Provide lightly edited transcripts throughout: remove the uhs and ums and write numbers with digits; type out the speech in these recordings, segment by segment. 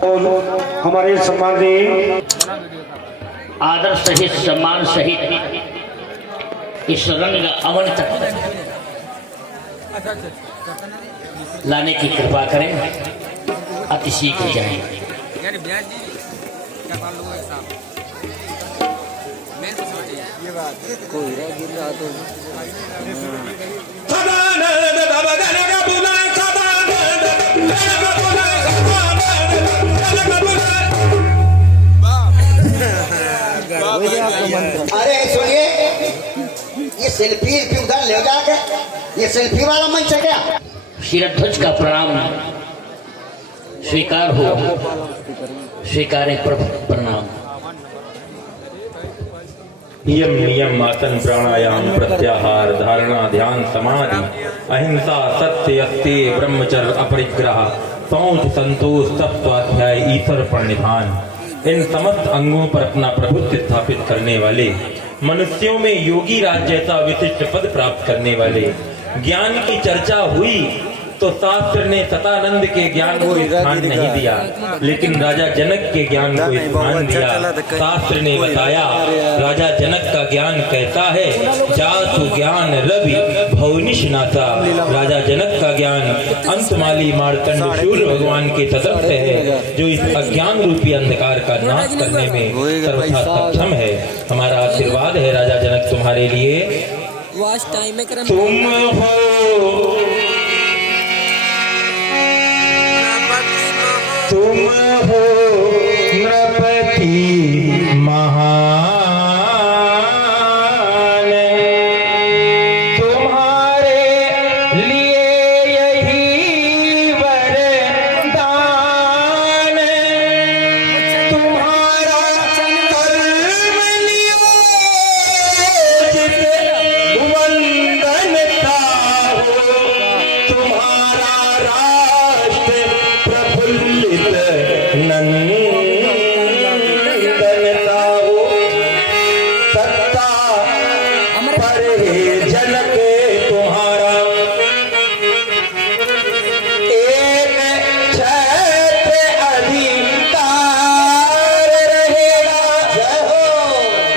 और हमारे सम्माननीय आदर सहित सम्मान सहित इस रंग अमन तक लाने की कृपा करें, अति शीघ्र जाए। अरे सुनिए, ये सेल्फी उधर ले जाके, ये सेल्फी वाला मंच है क्या? शिरध्वज का प्रणाम स्वीकार हो, स्वीकारे प्रणाम। यम नियम आसन प्राणायाम प्रत्याहार धारणा ध्यान समाधि अहिंसा सत्य अस्तेय ब्रह्मचर्य अपरिग्रह शौच संतोष तत्वाध्याय ईश्वर प्रणिधान, इन समस्त अंगों पर अपना प्रभुत्व स्थापित करने वाले, मनुष्यों में योगी राज जैसा विशिष्ट पद प्राप्त करने वाले, ज्ञान की चर्चा हुई तो शास्त्र ने सतानंद के ज्ञान को स्थान नहीं दिया, लेकिन राजा जनक के ज्ञान को स्थान दिया। शास्त्र ने बताया राजा जनक का ज्ञान कैसा है, जातु ज्ञान रवि भवनिश नाथा। राजा जनक का ज्ञान अंतमाली मार्तंड शूर भगवान के सदस्य है, जो इस अज्ञान रूपी अंधकार का नाश करने में सर्वथा सक्षम है। हमारा आशीर्वाद है राजा जनक तुम्हारे लिए। तुम हो नृपति महान, तुम्हारे लिए यही वरदान, तुम्हारा कर्म नियोजित वंदनता हो, तुम्हारा राष्ट्र प्रफुल्लित नंदनता हो, सत्ता पर हे जनक तुम्हारा एक छत्र अधिकार रहेगा। जय हो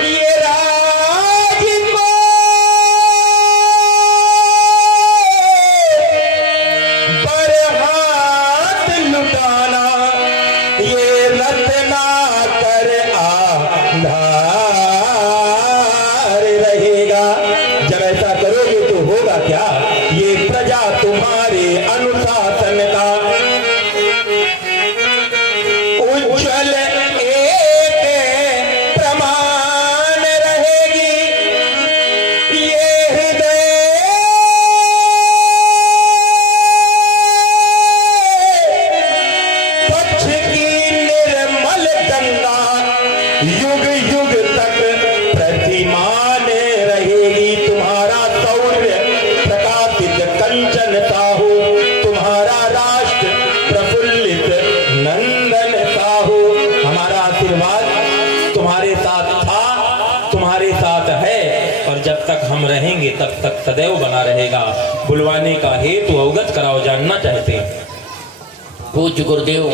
ये राजको बरहात लुटाना, ये रत्ना कर आधार रहेगा। जब ऐसा करोगे तो होगा क्या, ये प्रजा तुम्हारे अनुशासन का उज्जवल एक प्रमाण रहेगी। ये हृदय पक्ष की निर्मल गंगा युग युग तक प्रतिमान रहेगी। तुम्हारा शौर्य प्रकाशित कंचनता हो, तुम्हारा राष्ट्र प्रफुल्लित नंदनता हो। हमारा आशीर्वाद तुम्हारे साथ था, तुम्हारे साथ है, और जब तक हम रहेंगे तब तक सदैव बना रहेगा। बुलवाने का हेतु अवगत कराओ, जानना चाहते हैं। पूज्य गुरुदेव,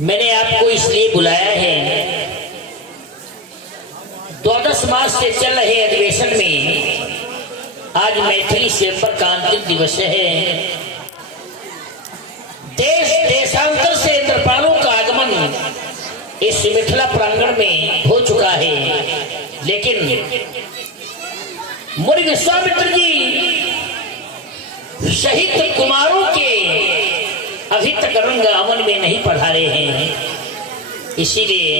मैंने आपको इसलिए बुलाया है, 12 मास से चल रहे अधिवेशन में आज मैथिली स्वयंवर का अंतिम दिवस है। देश देशांतर से इंद्रपालों का आगमन इस मिथिला प्रांगण में हो चुका है, लेकिन मुनि विश्वामित्र जी शहीद कुमारों के अभी तक रंग अमन में नहीं पधारे हैं। इसीलिए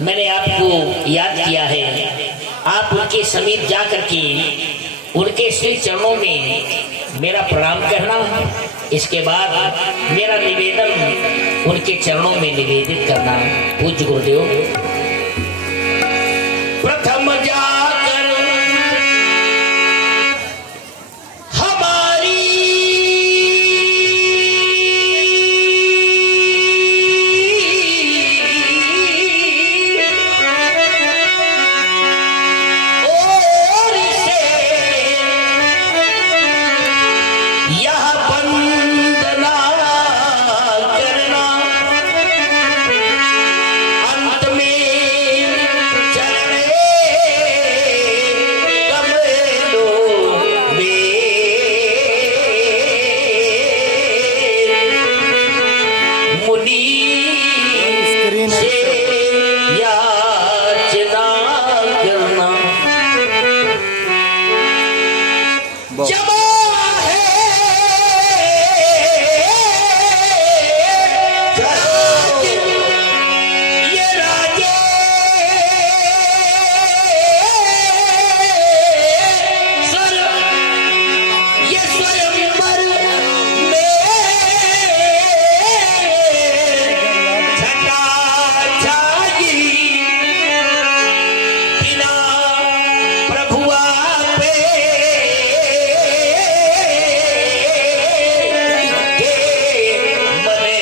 मैंने आपको याद किया है। आप उनके समीप जाकर के उनके श्री चरणों में मेरा प्रणाम करना, इसके बाद मेरा निवेदन उनके चरणों में निवेदित करना। पूज्य गुरुदेव, प्रथम जाकर हमारी ओर से यह वंदना जमा है ये राजे सर ये स्वयंवर में छटा छाई बिना प्रभुआ पे के मने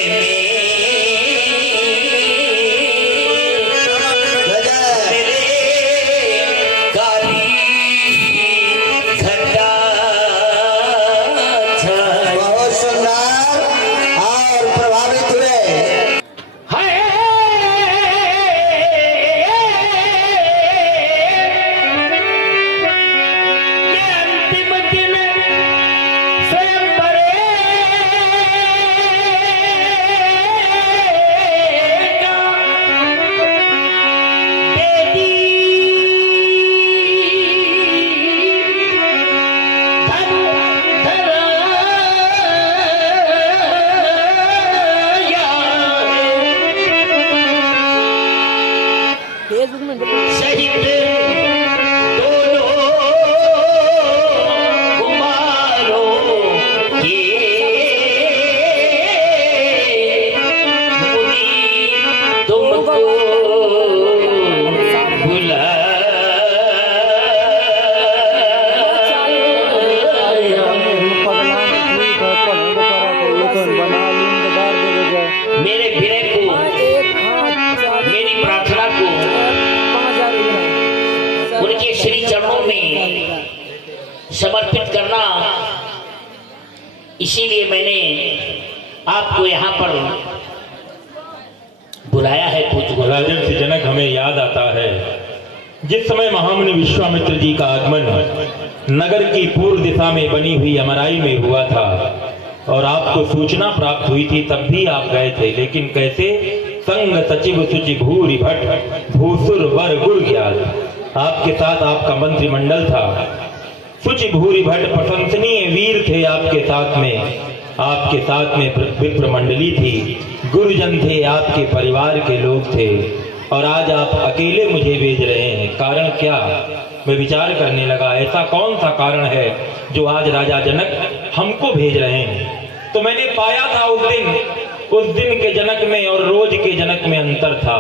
मेरे काली घटा छाई बहुत सुंदर और प्रभावित हुए। ये अंतिम दिन स्वयंवरे का बेटी फेसबुक में शहीद दोनों कुमारों के मुनि तुमको मेरे भिड़े को मेरी प्रार्थना को उनके श्री चरणों में समर्पित करना, इसीलिए मैंने आपको यहाँ पर बुलाया है पूज्य राजन से जनक हमें याद आता है जिस समय महामुनि विश्वामित्र जी का आगमन नगर की पूर्व दिशा में बनी हुई अमराई में हुआ था और आपको सूचना प्राप्त हुई थी, तब भी आप गए थे। लेकिन कैसे? संग सचिव सुचि भूरि भट्ट भूसुर वर गुर ज्ञात, आपके साथ आपका मंत्रिमंडल था। सुचि भूरि भट्ट प्रशंसनीय वीर थे आपके साथ में विप्र मंडली थी, गुरुजन थे, आपके परिवार के लोग थे। और आज आप अकेले मुझे भेज रहे हैं, कारण क्या? मैं विचार करने लगा, ऐसा कौन सा कारण है जो आज राजा जनक हमको भेज रहे हैं। तो मैंने पाया था उस दिन के जनक में और रोज के जनक में अंतर था।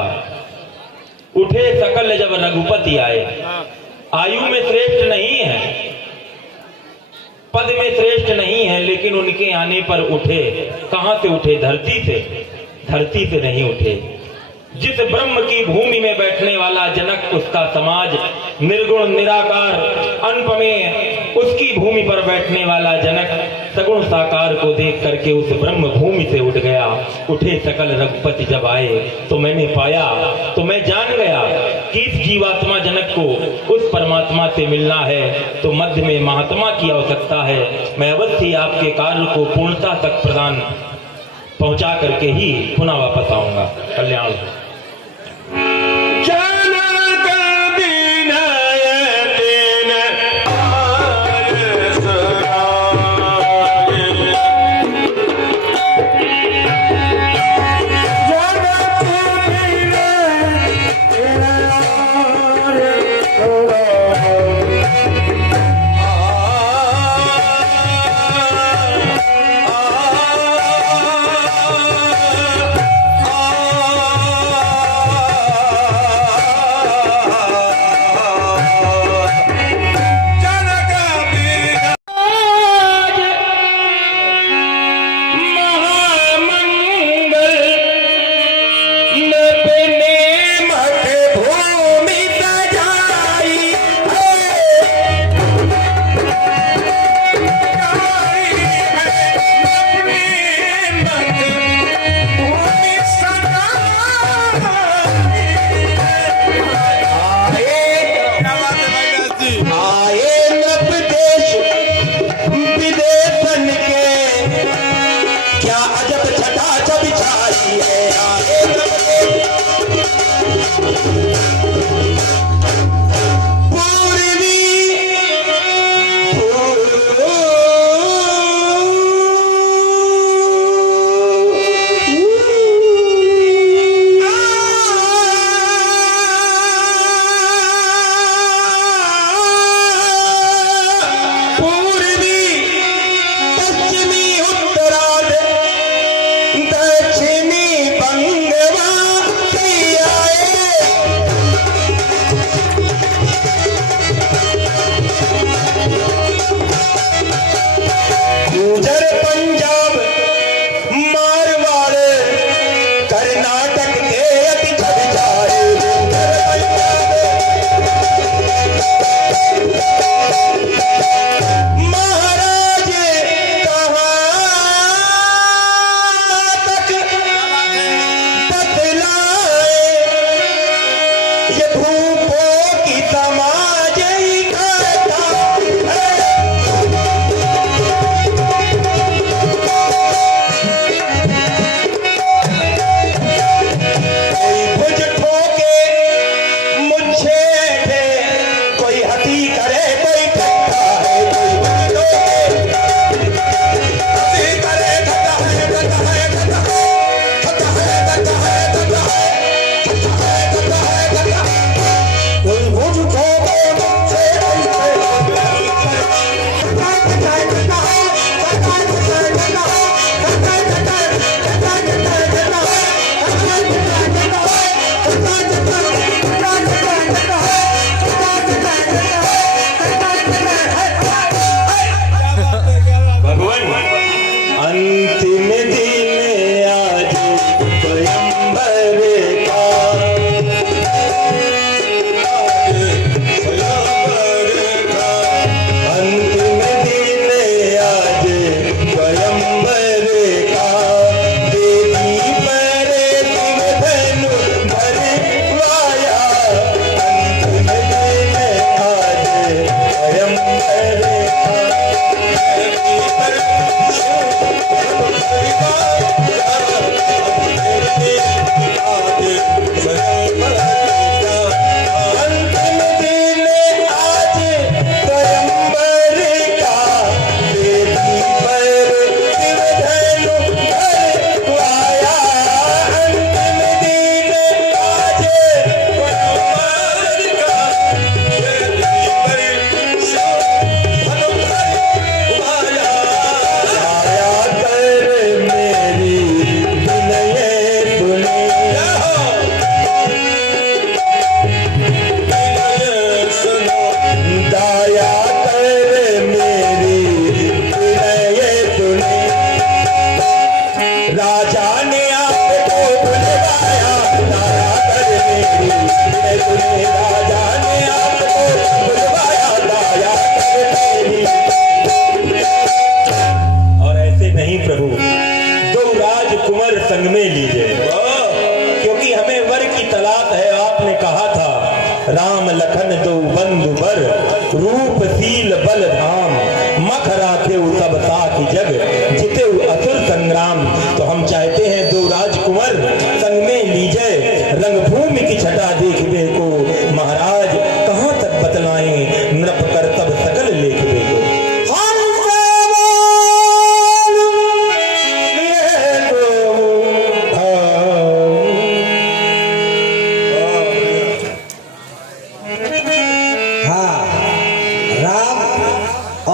उठे सकल जब रघुपति आए, आयु में श्रेष्ठ नहीं है, पद में श्रेष्ठ नहीं है, लेकिन उनके आने पर उठे। कहां से उठे? धरती से नहीं उठे। जिस ब्रह्म की भूमि में बैठने वाला जनक, उसका समाज निर्गुण निराकार अनप में उसकी भूमि पर बैठने वाला जनक सगुण साकार को देख करके उस ब्रह्म भूमि से उठ गया। उठे सकल रघुपति जब आए तो मैंने पाया, तो मैं जान गया कि इस जीवात्मा जनक को उस परमात्मा से मिलना है तो मध्य में महात्मा की आवश्यकता है। मैं अवश्य आपके कार्य को पूर्णता तक प्रदान पहुंचा करके ही पुनः वापस आऊंगा। कल्याण।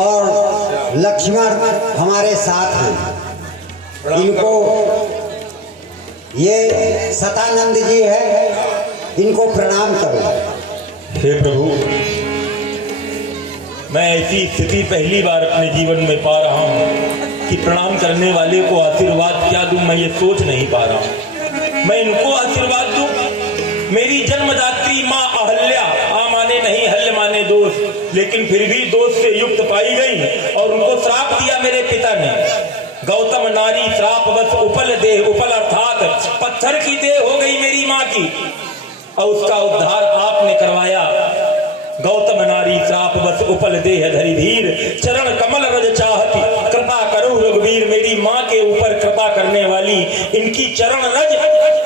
और लक्ष्मण हमारे साथ हैं। इनको ये सतानंद जी है, इनको प्रणाम करो। हे प्रभु, मैं ऐसी स्थिति पहली बार अपने जीवन में पा रहा हूँ कि प्रणाम करने वाले को आशीर्वाद क्या दूं, मैं ये सोच नहीं पा रहा हूँ। मैं इनको आशीर्वाद दूं? मेरी जन्मदात्री माँ अहल्या, आ माने नहीं हल्य माने दोष, लेकिन फिर भी दोष से युक्त पाई गई और उनको श्राप दिया मेरे पिता ने। गौतम नारी श्राप बस उपल देह, उपल अर्थात पत्थर की देह हो गई मेरी माँ की, और उसका उद्धार आपने करवाया। गौतम नारी श्राप बस उपल देह धरि धीर, चरण कमल रज चाहती, कृपा करो रघुवीर। मेरी माँ के ऊपर कृपा करने वाली इनकी चरण रज,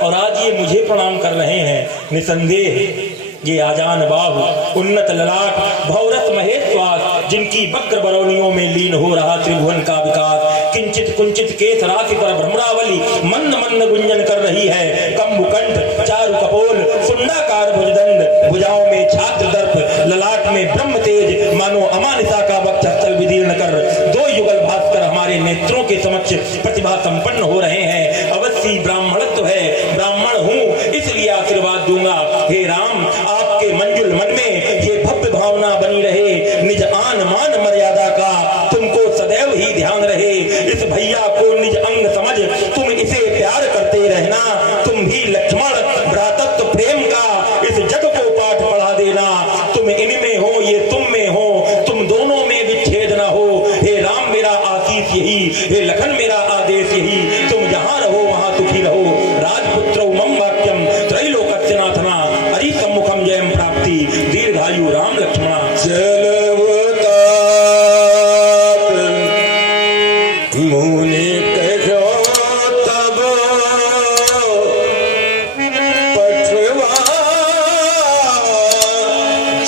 और आज ये मुझे प्रणाम कर रहे हैं। निसंदेह ये आजान बाहु, उन्नत ललाट, भौरस महेश्वास, जिनकी वक्र बरौनियों में लीन हो रहा त्रिभुवन का विकास। किंचित कुंचित केस राशि पर भ्रमरावली मंद मंद गुंजन कर रही है। कम्बुकंठ, चारु कपोल, सुंडाकार भुजदंड, भुजाओं में छात्र दर्प, ललाट में ब्रह्म तेज, मानो अमानिसा का वक्षस्थल विदीर्ण कर दो युगल भास्कर हमारे नेत्रों के समक्ष प्रतिभा संपन्न हो रहे हैं। अवश्य ब्राह्मणत्व है, ब्राह्मण हूँ इसलिए आशीर्वाद दूंगा। हे राम, आपके मंजुल मन में ये भव्य भावना बनी रहे, निज आन मान मर्यादा का तुमको सदैव ही ध्यान रहे। इस भैया को निज अंग समझ तुम इसे प्यार करते रहना। तुम भी लक्ष्मण भ्रातृत्व प्रेम का इस जग को पाठ पढ़ा देना। तुम इनमें हो, ये तुम में हो, तुम दोनों में विच्छेद न हो। हे राम, मेरा आशीष यही, हे लखन मेरा आदेश यही, तुम जहां रहो वहां सुखी रहो। राजपुत्र मम वाक्यम त्रैलोक्य नाथना, हरि सम्मुखम जयम प्राप्ति, दीर्घायु राम लक्ष्मण। मुनि कहो तब पठवा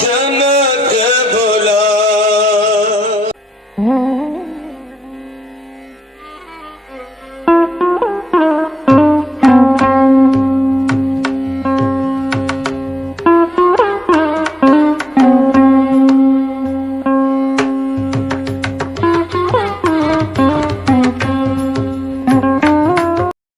जनक भुला।